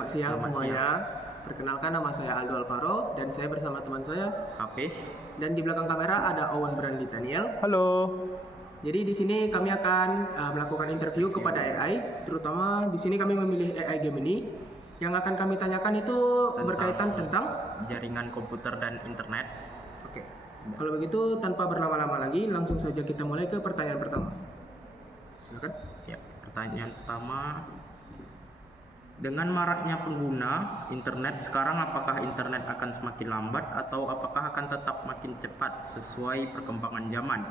Selamat siang Selamat semuanya. Perkenalkan, nama saya Aldo Alvaro dan saya bersama teman saya. Hafiz. Dan di belakang kamera ada Owen Brandi Daniel. Halo. Jadi di sini kami akan melakukan interview kepada AI, terutama di sini kami memilih AI Gemini. Yang akan kami tanyakan itu berkaitan tentang jaringan komputer dan internet. Oke. Kalau begitu tanpa berlama-lama lagi, langsung saja kita mulai ke pertanyaan pertama. Silakan. Ya, pertanyaan pertama. Dengan maraknya pengguna internet sekarang, apakah internet akan semakin lambat atau apakah akan tetap makin cepat sesuai perkembangan zaman?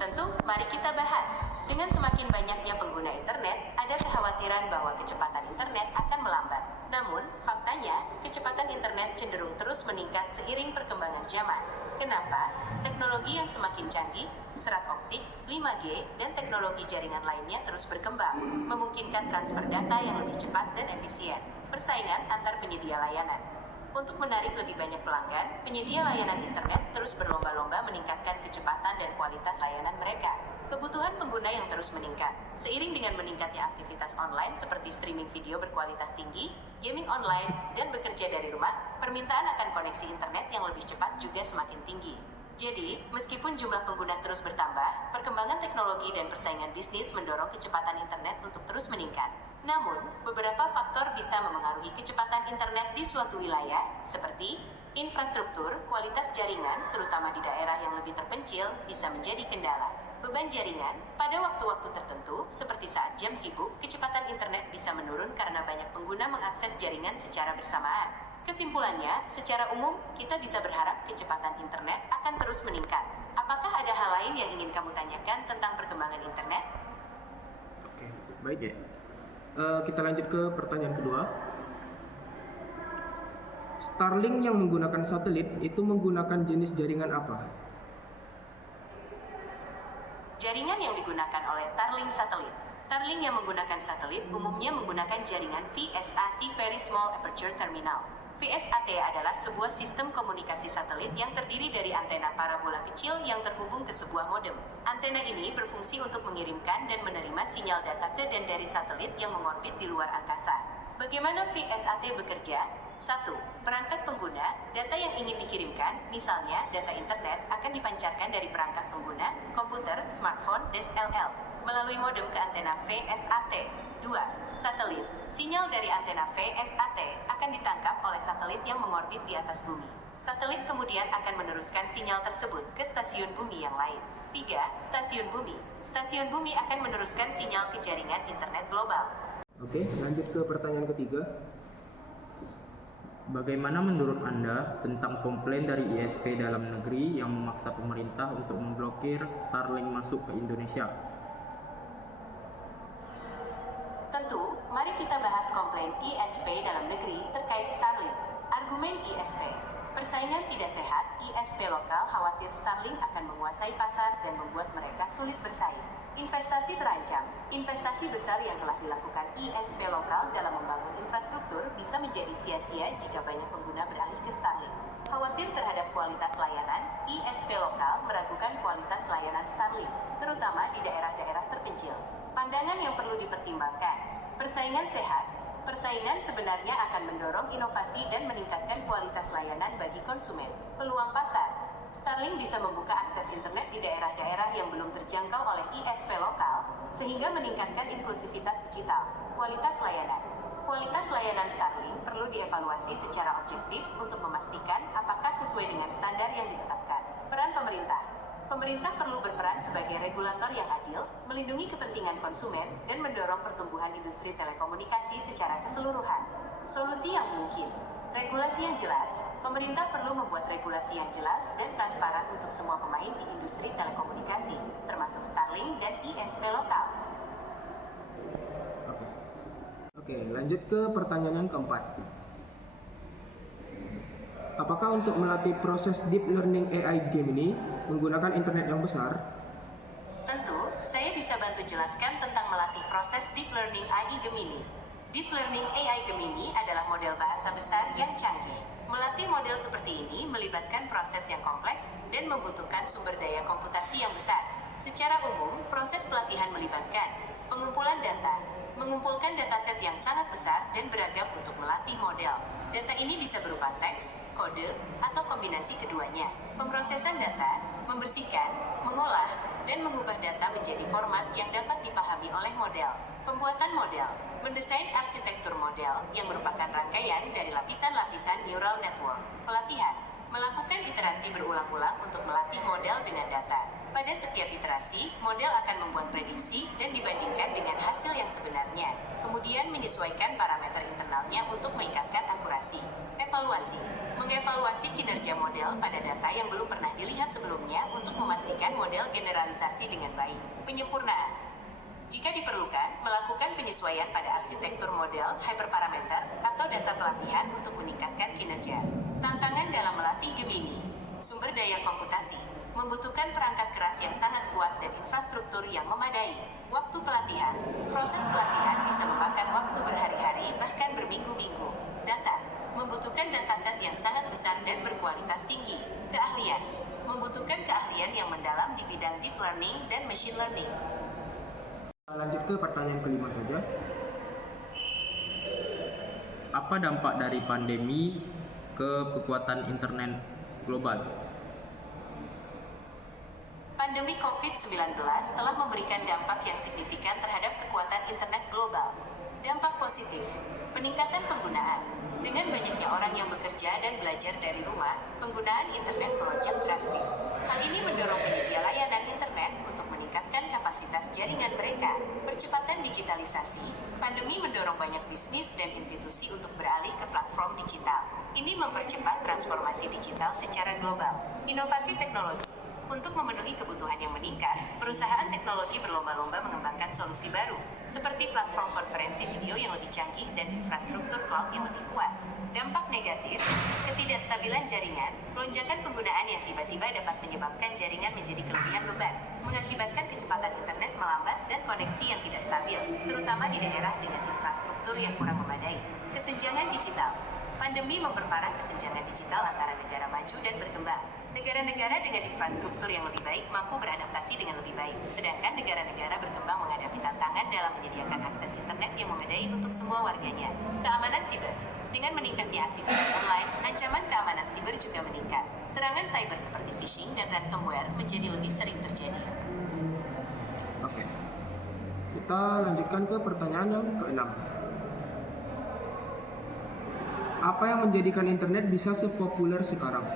Tentu, mari kita bahas. Dengan semakin banyaknya pengguna internet, ada kekhawatiran bahwa kecepatan internet akan melambat. Namun, faktanya, kecepatan internet cenderung terus meningkat seiring perkembangan zaman. Kenapa? Teknologi yang semakin canggih, serat optik, 5G, dan teknologi jaringan lainnya terus berkembang, memungkinkan transfer data yang lebih cepat dan efisien. Persaingan antar penyedia layanan. Untuk menarik lebih banyak pelanggan, penyedia layanan internet terus berlomba-lomba meningkatkan kecepatan dan kualitas layanan mereka. Kebutuhan pengguna yang terus meningkat. Seiring dengan meningkatnya aktivitas online seperti streaming video berkualitas tinggi, gaming online, dan bekerja dari rumah, permintaan akan koneksi internet yang lebih cepat juga semakin tinggi. Jadi, meskipun jumlah pengguna terus bertambah, perkembangan teknologi dan persaingan bisnis mendorong kecepatan internet untuk terus meningkat. Namun, beberapa faktor bisa memengaruhi kecepatan internet di suatu wilayah, seperti infrastruktur, kualitas jaringan, terutama di daerah yang lebih terpencil, bisa menjadi kendala. Beban jaringan, pada waktu-waktu tertentu, seperti saat jam sibuk, kecepatan internet bisa menurun karena banyak pengguna mengakses jaringan secara bersamaan. Kesimpulannya, secara umum, kita bisa berharap kecepatan internet akan terus meningkat. Apakah ada hal lain yang ingin kamu tanyakan tentang perkembangan internet? Oke, baik ya. Kita lanjut ke pertanyaan kedua. Starlink yang menggunakan satelit itu menggunakan jenis jaringan apa? Jaringan yang digunakan oleh Starlink satelit. Starlink yang menggunakan satelit umumnya menggunakan jaringan VSAT Very Small Aperture Terminal. VSAT adalah sebuah sistem komunikasi satelit yang terdiri dari antena parabola kecil yang terhubung ke sebuah modem. Antena ini berfungsi untuk mengirimkan dan menerima sinyal data ke dan dari satelit yang mengorbit di luar angkasa. Bagaimana VSAT bekerja? 1. Perangkat pengguna, data yang ingin dikirimkan, misalnya data internet, akan dipancarkan dari perangkat pengguna, komputer, smartphone, DSLR, melalui modem ke antena VSAT. 2. Satelit. Sinyal dari antena VSAT akan ditangkap oleh satelit yang mengorbit di atas bumi. Satelit kemudian akan meneruskan sinyal tersebut ke stasiun bumi yang lain. 3. Stasiun bumi. Stasiun bumi akan meneruskan sinyal ke jaringan internet global. Oke, lanjut ke pertanyaan ketiga. Bagaimana menurut Anda tentang komplain dari ISP dalam negeri yang memaksa pemerintah untuk memblokir Starlink masuk ke Indonesia? Tentu, mari kita bahas komplain ISP dalam negeri terkait Starlink. Argumen ISP. Persaingan tidak sehat, ISP lokal khawatir Starlink akan menguasai pasar dan membuat mereka sulit bersaing. Investasi terancam. Investasi besar yang telah dilakukan ISP lokal dalam membangun infrastruktur bisa menjadi sia-sia jika banyak pengguna beralih ke Starlink. Khawatir terhadap kualitas layanan, ISP lokal meragukan kualitas layanan Starlink, terutama di daerah-daerah terpencil. Pandangan yang perlu dipertimbangkan. Persaingan sehat. Persaingan sebenarnya akan mendorong inovasi dan meningkatkan kualitas layanan bagi konsumen. Peluang pasar. Starlink bisa membuka akses internet di daerah-daerah yang belum terjangkau oleh ISP lokal, sehingga meningkatkan inklusivitas digital. Kualitas layanan. Kualitas layanan Starlink perlu dievaluasi secara objektif untuk memastikan apakah sesuai dengan standar yang ditetapkan. Peran pemerintah. Pemerintah perlu berperan sebagai regulator yang adil, melindungi kepentingan konsumen, dan mendorong pertumbuhan industri telekomunikasi secara keseluruhan. Solusi yang mungkin. Regulasi yang jelas. Pemerintah perlu membuat regulasi yang jelas dan transparan untuk semua pemain di industri telekomunikasi, termasuk Starlink dan ISP lokal. Oke, lanjut ke pertanyaan yang keempat. Apakah untuk melatih proses deep learning AI Gemini menggunakan internet yang besar? Tentu, saya bisa bantu jelaskan tentang melatih proses deep learning AI Gemini. Deep learning AI Gemini adalah model bahasa besar yang canggih. Melatih model seperti ini melibatkan proses yang kompleks dan membutuhkan sumber daya komputasi yang besar. Secara umum, proses pelatihan melibatkan pengumpulan data, mengumpulkan dataset yang sangat besar dan beragam untuk melatih model. Data ini bisa berupa teks, kode, atau kombinasi keduanya. Pemrosesan data, membersihkan, mengolah, dan mengubah data menjadi format yang dapat dipahami oleh model. Pembuatan model, mendesain arsitektur model yang merupakan rangkaian dari lapisan-lapisan neural network. Pelatihan, melakukan iterasi berulang-ulang untuk melatih model dengan data. Pada setiap iterasi, model akan membuat prediksi dan dibandingkan dengan hasil yang sebenarnya, kemudian menyesuaikan parameter internalnya untuk meningkatkan akurasi. Evaluasi, mengevaluasi kinerja model pada data yang belum pernah dilihat sebelumnya untuk memastikan model generalisasi dengan baik. Penyempurnaan, jika diperlukan, melakukan penyesuaian pada arsitektur model, hyperparameter, atau data pelatihan untuk meningkatkan kinerja. Tantangan dalam melatih Gemini, sumber daya komputasi, membutuhkan perangkat keras yang sangat kuat dan infrastruktur yang memadai. Waktu pelatihan, proses pelatihan bisa memakan waktu berhari-hari bahkan berminggu-minggu. Data, membutuhkan dataset yang sangat besar dan berkualitas tinggi. Keahlian, membutuhkan keahlian yang mendalam di bidang deep learning dan machine learning. Lanjut ke pertanyaan kelima saja. Apa dampak dari pandemi ke kekuatan internet global? Pandemi COVID-19 telah memberikan dampak yang signifikan terhadap kekuatan internet global. Dampak positif, peningkatan penggunaan. Dengan banyaknya orang yang bekerja dan belajar dari rumah, penggunaan internet melonjak drastis. Hal ini mendorong penyedia layanan internet untuk meningkatkan kapasitas jaringan mereka. Percepatan digitalisasi, pandemi mendorong banyak bisnis dan institusi untuk beralih ke platform digital. Ini mempercepat transformasi digital secara global. Inovasi teknologi. Untuk memenuhi kebutuhan yang meningkat, perusahaan teknologi berlomba-lomba mengembangkan solusi baru, seperti platform konferensi video yang lebih canggih dan infrastruktur cloud yang lebih kuat. Dampak negatif, ketidakstabilan jaringan, lonjakan penggunaan yang tiba-tiba dapat menyebabkan jaringan menjadi kelebihan beban, mengakibatkan kecepatan internet melambat dan koneksi yang tidak stabil, terutama di daerah dengan infrastruktur yang kurang memadai. Kesenjangan digital. Pandemi memperparah kesenjangan digital antara negara maju dan berkembang. Negara-negara dengan infrastruktur yang lebih baik mampu beradaptasi dengan lebih baik, sedangkan negara-negara berkembang menghadapi tantangan dalam menyediakan akses internet yang memadai untuk semua warganya. Keamanan siber. Dengan meningkatnya aktivitas online, ancaman keamanan siber juga meningkat. Serangan cyber seperti phishing dan ransomware menjadi lebih sering terjadi. Oke. Kita lanjutkan ke pertanyaan yang keenam. Apa yang menjadikan internet bisa sepopuler sekarang?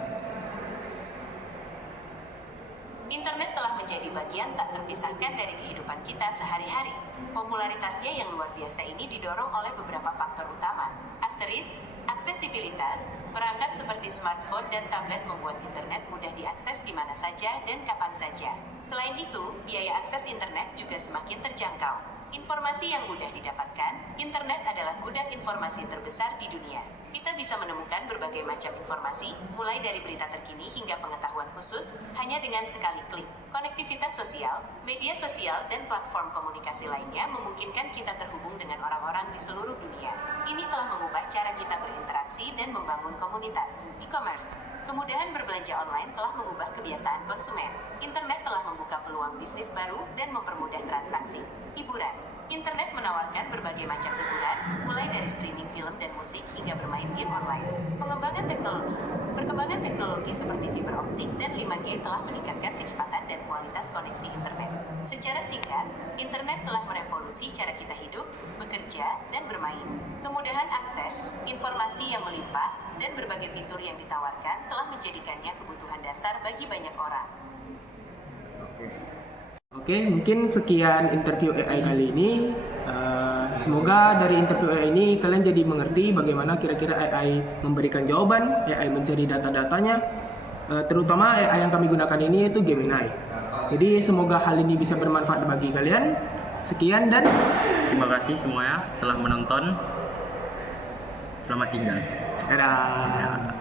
Internet telah menjadi bagian tak terpisahkan dari kehidupan kita sehari-hari. Popularitasnya yang luar biasa ini didorong oleh beberapa faktor utama. Asterisk, aksesibilitas, perangkat seperti smartphone dan tablet membuat internet mudah diakses di mana saja dan kapan saja. Selain itu, biaya akses internet juga semakin terjangkau. Informasi yang mudah didapatkan, internet adalah gudang informasi terbesar di dunia. Kita bisa menemukan berbagai macam informasi, mulai dari berita terkini hingga pengetahuan khusus, hanya dengan sekali klik. Konektivitas sosial, media sosial, dan platform komunikasi lainnya memungkinkan kita terhubung dengan orang-orang di seluruh dunia. Ini telah mengubah cara kita berinteraksi dan membangun komunitas. E-commerce, kemudahan berbelanja online telah mengubah kebiasaan konsumen. Internet telah membuka peluang bisnis baru dan mempermudah transaksi. Hiburan, internet menawarkan berbagai macam hiburan, mulai dari streaming film dan musik hingga bermain game online. Pengembangan teknologi. Perkembangan teknologi seperti fiber optik dan 5G telah meningkatkan kecepatan dan kualitas koneksi internet. Secara singkat, internet telah merevolusi cara kita hidup, bekerja, dan bermain. Kemudahan akses, informasi yang melimpah, dan berbagai fitur yang ditawarkan telah menjadikannya kebutuhan dasar bagi banyak orang. Oke, mungkin sekian interview AI kali ini. Semoga dari interview AI ini kalian jadi mengerti bagaimana kira-kira AI memberikan jawaban, AI mencari data-datanya, terutama AI yang kami gunakan ini yaitu Gemini. Jadi semoga hal ini bisa bermanfaat bagi kalian. Sekian dan Terima kasih semuanya telah menonton. Selamat tinggal. dadah.